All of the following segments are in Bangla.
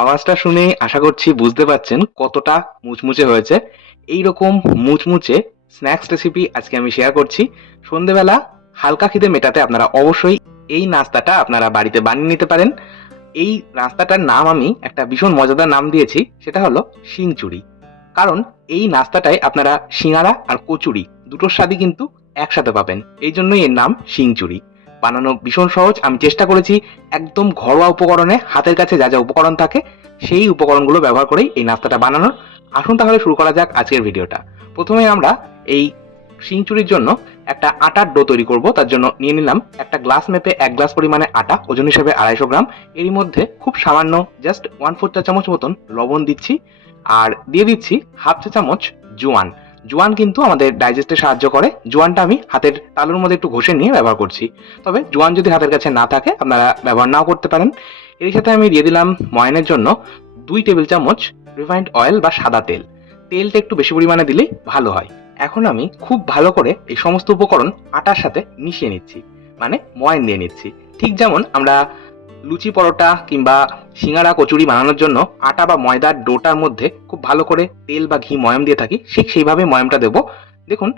আওয়াজটা শুনে আশা করছি বুঝতে পারছেন কতটা মুচমুচে হয়েছে। এইরকম মুচমুচে স্ন্যাক্স রেসিপি আজকে আমি শেয়ার করছি। সন্ধেবেলা হালকা খিদে মেটাতে আপনারা অবশ্যই এই নাস্তাটা আপনারা বাড়িতে বানিয়ে নিতে পারেন। এই নাস্তাটার নাম আমি একটা ভীষণ মজাদার নাম দিয়েছি, সেটা হলো শিংচুরি। কারণ এই নাস্তাটায় আপনারা সিঙ্গারা আর কচুরি দুটোর স্বাদই কিন্তু একসাথে পাবেন, এই জন্যই এর নাম শিংচুরি। বানানো ভীষণ সহজ, আমি চেষ্টা করেছি একদম ঘরোয়া উপকরণে, হাতের কাছে যা যা উপকরণ থাকে সেই উপকরণগুলো ব্যবহার করেই এই নাস্তাটা বানানোর। আসুন তাহলে শুরু করা যাক আজকের ভিডিওটা। প্রথমে আমরা এই শিংচুরির জন্য একটা আটার ডো তৈরি করব। তার জন্য নিয়ে নিলাম একটা গ্লাস মেপে 1 গ্লাস পরিমাণে আটা, ওজন হিসেবে 250 গ্রাম। এরই মধ্যে খুব সামান্য জাস্ট 1/4 চা চামচ মতন লবণ দিচ্ছি, আর দিয়ে দিচ্ছি হাফ চা চামচ জোয়ান। জোয়ান কিন্তু আমাদের ডাইজেস্টে সাহায্য করে। জোয়ানটা আমি হাতের তালুর মধ্যে একটু ঘষে নিয়ে ব্যবহার করছি, তবে জোয়ান যদি হাতের কাছে না থাকে আপনারা ব্যবহার নাও করতে পারেন। এর সাথে আমি দিয়ে দিলাম ময়ানের জন্য 2 টেবিল চামচ রিফাইন্ড অয়েল বা সাদা তেল। তেলটা একটু বেশি পরিমাণে দিলেই ভালো হয়। এখন আমি খুব ভালো করে এই সমস্ত উপকরণ আটার সাথে মিশিয়ে নিচ্ছি, মানে ময়ান দিয়ে নিচ্ছি। ঠিক যেমন আমরা লুচি পরোটা কিংবা সিঙ্গারা কচুরি বানানোর জন্য আটা বা ময়দার ডোটার মধ্যে খুব ভালো করে তেল বা ঘি ময়াম দিয়ে থাকি, ঠিক সেইভাবে ময়ামটা দেবো। দেখুন,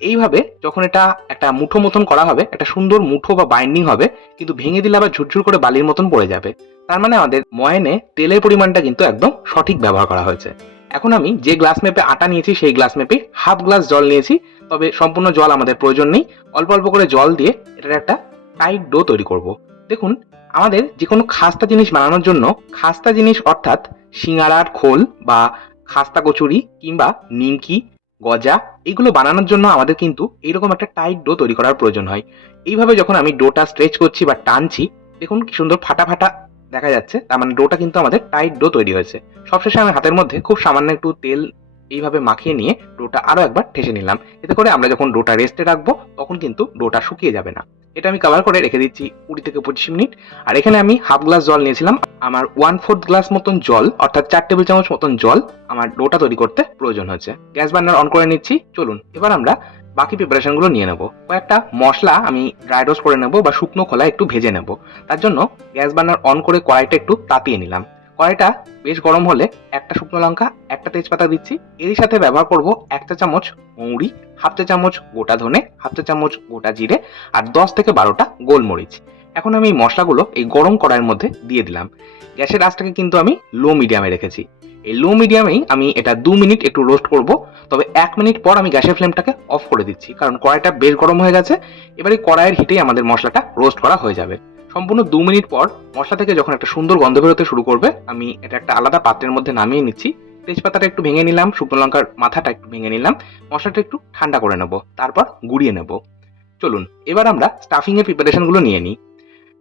এইভাবে যখন এটা একটা মুঠো মতন করা হবে, একটা সুন্দর মুঠো বা বাইন্ডিং হবে, কিন্তু ভেঙে দিলে আবার ঝুরঝুর করে বালির মতন পড়ে যাবে। তার মানে আমাদের ময়ানে তেলের পরিমাণটা কিন্তু একদম সঠিক ব্যবহার করা হয়েছে। এখন আমি যে গ্লাস মেপে আটা নিয়েছি সেই গ্লাস মেপে হাফ গ্লাস জল নিয়েছি, তবে সম্পূর্ণ জল আমাদের প্রয়োজন নেই। অল্প অল্প করে জল দিয়ে এটার একটা টাইট ডো তৈরি করব। দেখুন, আমাদের যে কোনো খাস্তা জিনিস বানানোর জন্য, খাস্তা জিনিস অর্থাৎ সিঙ্গারার খোল বা খাস্তা কচুরি কিংবা নিমকি, গজা, এইগুলো বানানোর জন্য আমাদের কিন্তু এইরকম একটা টাইট ডো তৈরি করার প্রয়োজন হয়। এইভাবে যখন আমি ডোটা স্ট্রেচ করছি বা টানছি, দেখুন কি সুন্দর ফাটা ফাটা দেখা যাচ্ছে, তার মানে ডোটা কিন্তু আমাদের টাইট ডো তৈরি হয়েছে। সবশেষে আমি হাতের মধ্যে খুব সামান্য একটু তেল এইভাবে মাখিয়ে নিয়ে ডোটা আরো একবার ঠেসে নিলাম। এতে করে আমরা যখন ডোটা রেস্টে রাখবো তখন কিন্তু ডোটা শুকিয়ে যাবে না। এটা আমি কভার করে রেখে দিচ্ছি 20 থেকে 25 মিনিট। আর এখানে আমি হাফ গ্লাস জল নিয়েছিলাম, আমার 1/4 গ্লাস মতন জল অর্থাৎ 4 টেবিল চামচ মতন জল আমার ডোটা তৈরি করতে প্রয়োজন হয়েছে। গ্যাস বার্নার অন করে নিচ্ছি। চলুন এবার আমরা বাকি প্রিপারেশনগুলো নিয়ে নেব। কয়েকটা মশলা আমি ড্রাই রোস্ট করে নেব বা শুকনো খোলায় একটু ভেজে নেব। তার জন্য গ্যাস বার্নার অন করে কড়াইটা একটু তাতিয়ে নিলাম। কড়াইটা বেশ গরম হলে একটা শুকনো লঙ্কা, একটা তেজপাতা দিচ্ছি। এরই সাথে ব্যবহার করব 1 চা চামচ মৌরি, হাফ চা চামচ গোটা ধনে, হাফ চা চামচ গোটা জিরে আর 10 থেকে 12টা গোলমরিচ। এখন আমি এই মশলাগুলো এই গরম কড়াইয়ের মধ্যে দিয়ে দিলাম। গ্যাসের আঁচটাকে কিন্তু আমি লো মিডিয়ামে রেখেছি। এই লো মিডিয়ামেই আমি এটা 2 মিনিট একটু রোস্ট করব। তবে 1 মিনিট পর আমি গ্যাসের ফ্লেমটাকে অফ করে দিচ্ছি, কারণ কড়াইটা বেশ গরম হয়ে গেছে। এবার এই কড়াইয়ের হিটেই আমাদের মশলাটা রোস্ট করা হয়ে যাবে। সম্পূর্ণ 2 মিনিট পর মশলা থেকে যখন একটা সুন্দর গন্ধ বেরোতে শুরু করবে, আমি এটা একটা আলাদা পাত্রের মধ্যে নামিয়ে নিচ্ছি। তেজপাতাটা একটু ভেঙে নিলাম, শুকনো লঙ্কার মাথাটা একটু ভেঙে নিলাম। মশলাটা একটু ঠান্ডা করে নেব, তারপর গুঁড়িয়ে নেব। চলুন এবার আমরা স্টাফিং এর প্রিপারেশনগুলো নিয়ে নিই।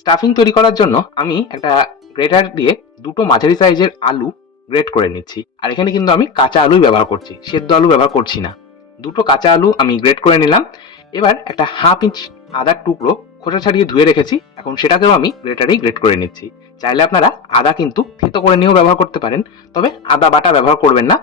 স্টাফিং তৈরি করার জন্য আমি একটা গ্রেটার দিয়ে দুটো মাঝারি সাইজের আলু গ্রেট করে নিচ্ছি। আর এখানে কিন্তু আমি কাঁচা আলুই ব্যবহার করছি, সেদ্ধ আলু ব্যবহার করছি না। দুটো কাঁচা আলু আমি গ্রেট করে নিলাম। এবার একটা হাফ ইঞ্চ আদার টুকরো খোসা ছাড়িয়ে ধুয়ে রেখেছি, এখন সেটাকেও আমি গ্রেটারেই গ্রেট করে নিচ্ছি। চাইলে আপনারা আদা কিন্তু থেতো করে নিয়েও ব্যবহার করতে পারেন, তবে আদা বাটা ব্যবহার করবেন না।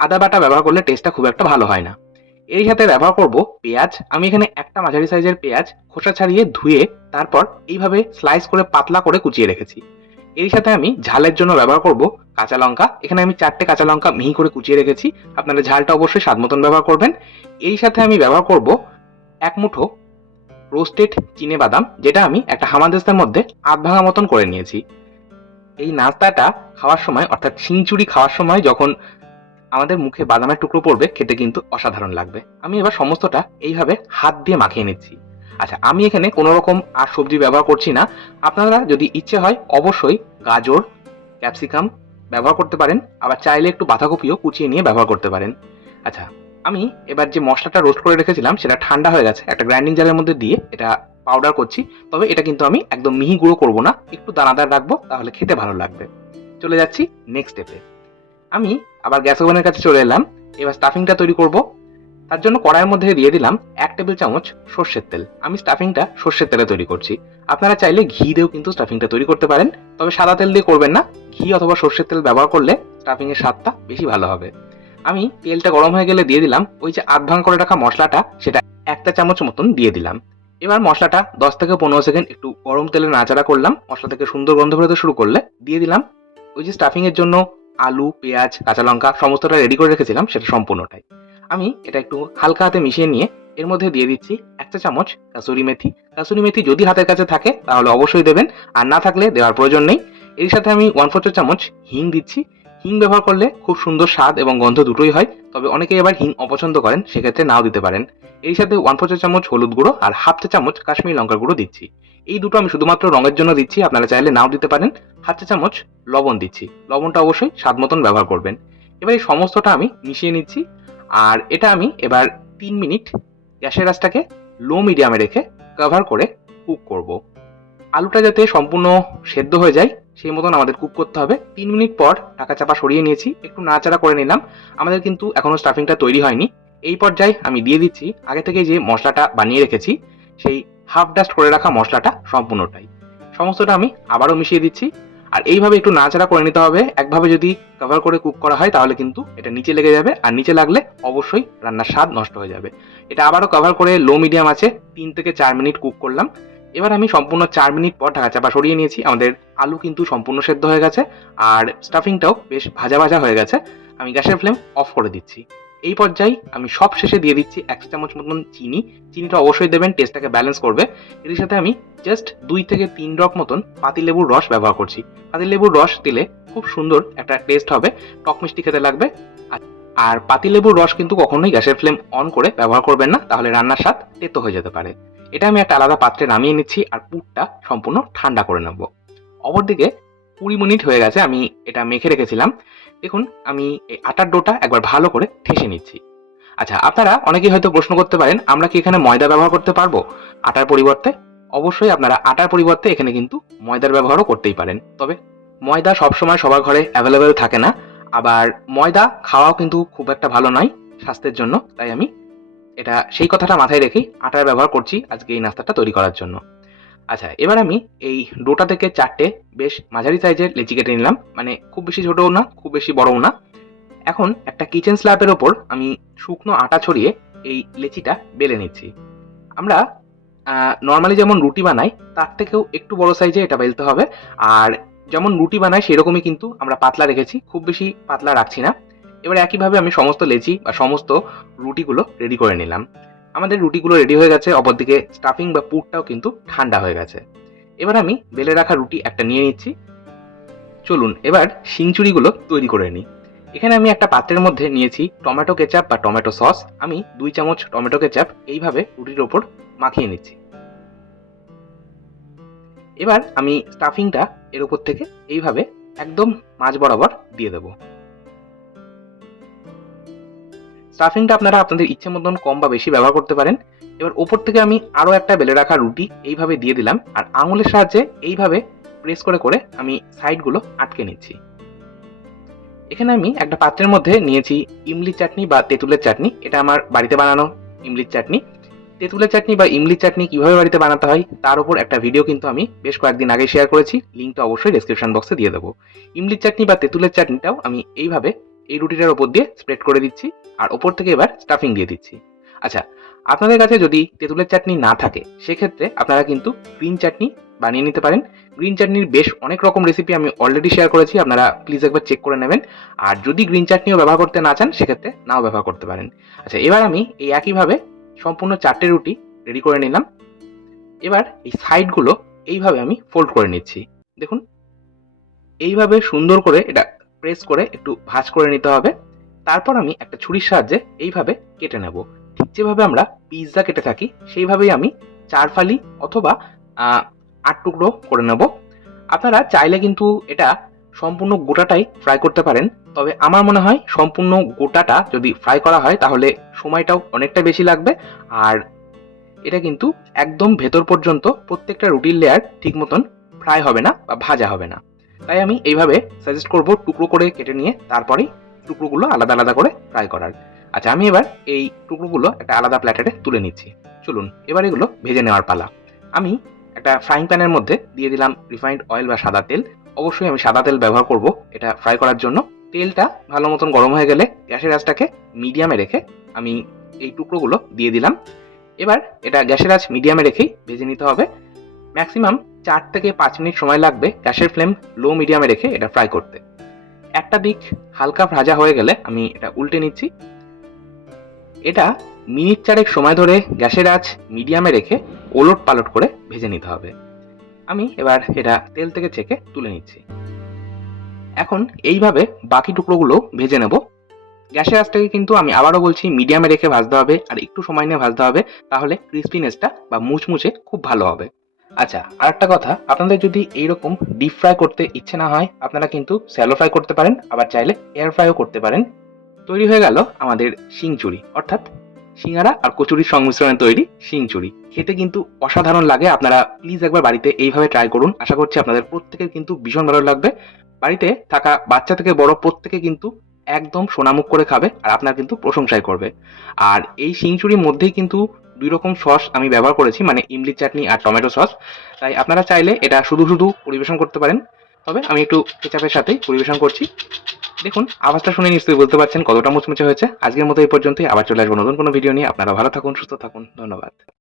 আদা বাটা ব্যবহার করলে টেস্টটা খুব একটা ভালো হয় না। এর সাথে ব্যবহার করব পেঁয়াজ। আমি এখানে একটা মাঝারি সাইজের পেঁয়াজ খোসা ছাড়িয়ে ধুয়ে তারপর এইভাবে স্লাইস করে পাতলা করে কুচিয়ে রেখেছি। এর সাথে আমি ঝালের জন্য ব্যবহার করব কাঁচা লঙ্কা। এখানে আমি 4টে কাঁচা লঙ্কা মিহি করে কুচিয়ে রেখেছি। আপনারা ঝালটা অবশ্যই স্বাদ মতন ব্যবহার করবেন। এর সাথে আমি ব্যবহার করব 1 মুঠো রোস্টেড চিনে বাদাম, যেটা আমি একটা হামানদিস্তার মধ্যে আধ ভাঙা মতন করে নিয়েছি। এই নাস্তাটা খাওয়ার সময় অর্থাৎ শিংচুরি খাওয়ার সময় যখন আমাদের মুখে বাদামের টুকরো পড়বে, খেতে কিন্তু অসাধারণ লাগবে। আমি এবার সমস্তটা এইভাবে হাত দিয়ে মাখিয়ে নিচ্ছি। আচ্ছা, আমি এখানে কোনো রকম আর সবজি ব্যবহার করছি না। আপনারা যদি ইচ্ছে হয় অবশ্যই গাজর, ক্যাপসিকাম ব্যবহার করতে পারেন, আবার চাইলে একটু বাঁধাকপিও কুচিয়ে নিয়ে ব্যবহার করতে পারেন। আচ্ছা, আমি এবার যে মশলাটা রোস্ট করে রেখেছিলাম সেটা ঠান্ডা হয়ে গেছে, একটা গ্রাইন্ডিং জারের মধ্যে দিয়ে এটা পাউডার করছি। তবে এটা কিন্তু আমি একদম মিহি গুঁড়ো করবো না, একটু দানাদার রাখবো, তাহলে খেতে ভালো লাগবে। চলে যাচ্ছি নেক্সট স্টেপে। আমি আবার গ্যাস ওভেনের কাছে চলে এলাম। এবার স্টাফিংটা তৈরি করব। তার জন্য কড়াইয়ের মধ্যে দিয়ে দিলাম 1 টেবিল চামচ সর্ষের তেল। আমি স্টাফিংটা সর্ষের তেলে তৈরি করছি। আপনারা চাইলে ঘি দিয়েও কিন্তু স্টাফিংটা তৈরি করতে পারেন, তবে সাদা তেল দিয়ে করবেন না। ঘি অথবা সর্ষের তেল ব্যবহার করলে স্টাফিং এর স্বাদটা বেশি ভালো হবে। আমি তেলটা গরম হয়ে গেলে দিয়ে দিলাম ওই যে আধ ভাঙ করে রাখা মশলাটা, সেটা 1 চা চামচ মতন দিয়ে দিলাম। এবার মশলাটা 10 থেকে 15 সেকেন্ড একটু গরম তেলে নাড়াচাড়া করলাম। মশলা থেকে সুন্দর গন্ধ বেরোতে শুরু করলে দিয়ে দিলাম ওই যে স্টাফিংয়ের জন্য আলু, পেঁয়াজ, কাঁচা লঙ্কা সমস্তটা রেডি করে রেখেছিলাম সেটা সম্পূর্ণটাই। আমি এটা একটু হালকা হাতে মিশিয়ে নিয়ে এর মধ্যে দিয়ে দিচ্ছি ১ চা চামচ কাসুরি মেথি। কাসুরি মেথি যদি হাতের কাছে থাকে তাহলে অবশ্যই দেবেন, আর না থাকলে দেওয়ার প্রয়োজন নেই। এর সাথে আমি 1/4 চা চামচ হিং দিচ্ছি। হিং ব্যবহার করলে খুব সুন্দর স্বাদ এবং গন্ধ দুটোই হয়, তবে অনেকেই আবার হিং অপছন্দ করেন, সেক্ষেত্রে নাও দিতে পারেন। এর সাথে 1/4 চা চামচ হলুদ গুঁড়ো আর 1/2 চা চামচ কাশ্মীরি লঙ্কার গুঁড়ো দিচ্ছি। এই দুটো আমি শুধুমাত্র রঙের জন্য দিচ্ছি, আপনারা চাইলে নাও দিতে পারেন। 1/2 চা চামচ লবণ দিচ্ছি। লবণটা অবশ্যই স্বাদ মতন ব্যবহার করবেন। এবার এই সমস্তটা আমি মিশিয়ে নিচ্ছি, আর এটা আমি এবার ৩ মিনিট গ্যাসের আঁচটাকে লো মিডিয়ামে রেখে কভার করে কুক করব। আলুটা যাতে সম্পূর্ণ সেদ্ধ হয়ে যায় সেই মতন আমাদের কুক করতে হবে। ৩ মিনিট পর ঢাকা চাপা সরিয়ে নিয়েছি, একটু নাড়াচাড়া করে নিলাম। আমাদের কিন্তু এখনো স্টাফিংটা তৈরি হয়নি। এই পর্যায়ে আমি দিয়ে দিচ্ছি আগে থেকে যে মশলাটা বানিয়ে রেখেছি, সেই হাফ ডাস্ট করে রাখা মশলাটা সম্পূর্ণটাই। সমস্তটা আমি আবারও মিশিয়ে দিচ্ছি, আর এইভাবে একটু নাড়াচাড়া করে নিতে হবে। একভাবে যদি কভার করে কুক করা হয় তাহলে কিন্তু এটা নিচে লেগে যাবে, আর নিচে লাগলে অবশ্যই রান্নার স্বাদ নষ্ট হয়ে যাবে। এটা আবারও কভার করে লো মিডিয়াম আছে ৩ থেকে ৪ মিনিট কুক করলাম। এবার আমি সম্পূর্ণ ৪ মিনিট পর ঢাকা চাপা সরিয়ে নিয়েছি। আমাদের আলু কিন্তু সম্পূর্ণ সেদ্ধ হয়ে গেছে, আর স্টাফিংটাও বেশ ভাজা ভাজা হয়ে গেছে। আমি গ্যাসের ফ্লেম অফ করে দিচ্ছি। এই পর্যায়ে আমি সব শেষে দিয়ে দিচ্ছি ১ চা চামচ মতন চিনি। চিনিটা অবশ্যই দেবেন, টেস্টটাকে ব্যালেন্স করবে। এর সাথে আমি জাস্ট ২ থেকে ৩ ড্রপ মতন পাতিলেবুর রস ব্যবহার করছি। পাতিলেবুর রস দিলে খুব সুন্দর একটা টেস্ট হবে, টক মিষ্টি খেতে লাগবে। আর পাতিলেবুর রস কিন্তু কখনোই গ্যাসের ফ্লেম অন করে ব্যবহার করবেন না, তাহলে রান্নার স্বাদ তেতো হয়ে যেতে পারে। এটা আমি একটা আলাদা পাত্রে নামিয়ে নিচ্ছি, আর পুরটা সম্পূর্ণ ঠান্ডা করে নেব। অপরদিকে ২০ মিনিট হয়ে গেছে আমি এটা মেখে রেখেছিলাম। দেখুন আমি এই আটার ডোটা একবার ভালো করে ঠেসে নিচ্ছি। আচ্ছা, আপনারা অনেকেই হয়তো প্রশ্ন করতে পারেন, আমরা কি এখানে ময়দা ব্যবহার করতে পারবো আটার পরিবর্তে? অবশ্যই আপনারা আটার পরিবর্তে এখানে কিন্তু ময়দার ব্যবহারও করতেই পারেন। তবে ময়দা সবসময় সবার ঘরে অ্যাভেলেবেল থাকে না, আবার ময়দা খাওয়াও কিন্তু খুব একটা ভালো নয় স্বাস্থ্যের জন্য। তাই আমি এটা সেই কথাটা মাথায় রেখেই আটার ব্যবহার করছি আজকে এই নাস্তাটা তৈরি করার জন্য। আচ্ছা, এবার আমি এই ডোটা থেকে ৪টে বেশ মাঝারি সাইজের লেচি কেটে নিলাম, মানে খুব বেশি ছোটও না খুব বেশি বড়ও না। এখন একটা কিচেন স্ল্যাবের ওপর আমি শুকনো আটা ছড়িয়ে এই লেচিটা বেলে নিচ্ছি। আমরা নর্মালি যেমন রুটি বানাই তার থেকেও একটু বড় সাইজে এটা বেলতে হবে, আর যেমন রুটি বানাই সেরকমই কিন্তু আমরা পাতলা রেখেছি, খুব বেশি পাতলা রাখছি না। এবার একইভাবে আমি সমস্ত লেচি বা সমস্ত রুটিগুলো রেডি করে নিলাম। আমাদের রুটিগুলো রেডি হয়ে গেছে, অপরদিকে স্টাফিং বা পুরটাও কিন্তু ঠান্ডা হয়ে গেছে। এবার আমি বেলে রাখা রুটি একটা নিয়ে নিচ্ছি। চলুন এবার শিংচুরিগুলো তৈরি করে নিই। এখানে আমি একটা পাত্রের মধ্যে নিয়েছি টমেটো কেচাপ বা টমেটো সস। আমি ২ চামচ টমেটো কেচাপ এইভাবে রুটির ওপর মাখিয়ে নিচ্ছি। এবার আমি স্টাফিংটা এর উপর থেকে এইভাবে একদম মাঝ বরাবর দিয়ে দেব। স্টাফিংটা আপনারা আপনাদের ইচ্ছে মতন কম বা বেশি ব্যবহার করতে পারেন। এবার ওপর থেকে আমি আরও একটা বেলে রাখা রুটি এইভাবে দিয়ে দিলাম, আর আঙুলের সাহায্যে এইভাবে প্রেস করে করে আমি সাইডগুলো আটকে নিচ্ছি। এখানে আমি একটা পাত্রের মধ্যে নিয়েছি ইমলির চাটনি বা তেঁতুলের চাটনি। এটা আমার বাড়িতে বানানো ইমলির চাটনি। তেঁতুলের চাটনি বা ইমলির চাটনি কিভাবে বাড়িতে বানাতে হয় তার উপর একটা ভিডিও কিন্তু আমি বেশ কয়েকদিন আগে শেয়ার করেছি, লিঙ্কটা অবশ্যই ডেসক্রিপশন বক্সে দিয়ে দেবো। ইমলির চাটনি বা তেঁতুলের চাটনিটাও আমি এইভাবে এই রুটিটার ওপর দিয়ে স্প্রেড করে দিচ্ছি, আর ওপর থেকে এবার স্টাফিং দিয়ে দিচ্ছি। আচ্ছা, আপনাদের কাছে যদি তেঁতুলের চাটনি না থাকে সেক্ষেত্রে আপনারা কিন্তু গ্রিন চাটনি বানিয়ে নিতে পারেন। গ্রিন চাটনির বেশ অনেক রকম রেসিপি আমি অলরেডি শেয়ার করেছি, আপনারা প্লিজ একবার চেক করে নেবেন। আর যদি গ্রিন চাটনিও ব্যবহার করতে না চান সেক্ষেত্রে নাও ব্যবহার করতে পারেন। আচ্ছা, এবার আমি এই একইভাবে সম্পূর্ণ ৪টে রুটি রেডি করে নিলাম। এবার এই সাইডগুলো এইভাবে আমি ফোল্ড করে নিচ্ছি। দেখুন এইভাবে সুন্দর করে এটা প্রেস করে একটু ভাঁজ করে নিতে হবে। তারপর আমি একটা ছুরির সাহায্যে এইভাবে কেটে নেব। ঠিক যেভাবে আমরা পিৎজা কেটে থাকি সেইভাবেই আমি ৪ ফালি অথবা ৮ টুকরো করে নেব। আপনারা চাইলে কিন্তু এটা সম্পূর্ণ গোটাটাই ফ্রাই করতে পারেন, তবে আমার মনে হয় সম্পূর্ণ গোটাটা যদি ফ্রাই করা হয় তাহলে সময়টাও অনেকটা বেশি লাগবে, আর এটা কিন্তু একদম ভেতর পর্যন্ত প্রত্যেকটা রুটির লেয়ার ঠিক মতন ফ্রাই হবে না বা ভাজা হবে না। তাই আমি এইভাবে সাজেস্ট করব টুকরো করে কেটে নিয়ে তারপরেই টুকরোগুলো আলাদা আলাদা করে ফ্রাই করার। আচ্ছা, আমি এবার এই টুকরোগুলো একটা আলাদা প্ল্যাটারে তুলে নিচ্ছি। চলুন এবার এগুলো ভেজে নেওয়ার পালা। আমি একটা ফ্রাইং প্যানের মধ্যে দিয়ে দিলাম রিফাইন্ড অয়েল বা সাদা তেল। অবশ্যই আমি সাদা তেল ব্যবহার করব এটা ফ্রাই করার জন্য। তেলটা ভালো মতন গরম হয়ে গেলে গ্যাসের আঁচটাকে মিডিয়ামে রেখে আমি এই টুকরোগুলো দিয়ে দিলাম। এবার এটা গ্যাসের আঁচ মিডিয়ামে রেখেই ভেজে নিতে হবে। ম্যাক্সিমাম ৪ থেকে ৫ মিনিট সময় লাগবে গ্যাসের ফ্লেম লো মিডিয়ামে রেখে এটা ফ্রাই করতে। একটা দিক হালকা ভাজা হয়ে গেলে আমি এটা উল্টে নিচ্ছি। এটা মিনিট 4 সময় ধরে গ্যাসের আঁচ মিডিয়ামে রেখে ওলট পালট করে ভেজে নিতে হবে। আমি এবার এটা তেল থেকে ছেঁকে তুলে নিচ্ছি। এখন এইভাবে বাকি টুকরোগুলো ভেজে নেব। গ্যাসের আঁচটাকে কিন্তু আমি আবারও বলছি মিডিয়ামে রেখে ভাজতে হবে, আর একটু সময় নিয়ে ভাজতে হবে, তাহলে ক্রিস্পিনেসটা বা মুচমুচে খুব ভালো হবে। আচ্ছা, আর একটা কথা, আপনাদের যদি এইরকম ডিপ ফ্রাই করতে ইচ্ছে না হয়, আপনারা কিন্তু স্যালো ফ্রাই করতে পারেন, আবার চাইলে এয়ার ফ্রাইও করতে পারেন। তৈরি হয়ে গেল আমাদের শিংচুরি, অর্থাৎ সিঙ্গারা আর কচুরির সংমিশ্রণে তৈরি শিংচুরি। খেতে কিন্তু অসাধারণ লাগে। আপনারা প্লিজ একবার বাড়িতে এইভাবে ট্রাই করুন। আশা করছি আপনাদের প্রত্যেকের কিন্তু ভীষণ ভালো লাগবে। বাড়িতে থাকা বাচ্চা থেকে বড় প্রত্যেকে কিন্তু একদম সোনামুখ করে খাবে, আর আপনার কিন্তু প্রশংসাই করবে। আর এই শিংচুরির মধ্যেই কিন্তু 2 রকম সস আমি ব্যবহার করেছি, মানে ইমলির চাটনি আর টমেটো সস। তাই আপনারা চাইলে এটা শুধু পরিবেশন করতে পারেন। তবে আমি একটু কেচাপের সাথেই পরিবেশন করছি। দেখুন, আওয়াজটা শুনে নিশ্চয়ই বুঝতে পারছেন কতটা মুচমুচে হয়েছে। আজকের মতো এই পর্যন্তই। আবার চলে আসবো নতুন কোনো ভিডিও নিয়ে। আপনারা ভালো থাকুন, সুস্থ থাকুন। ধন্যবাদ।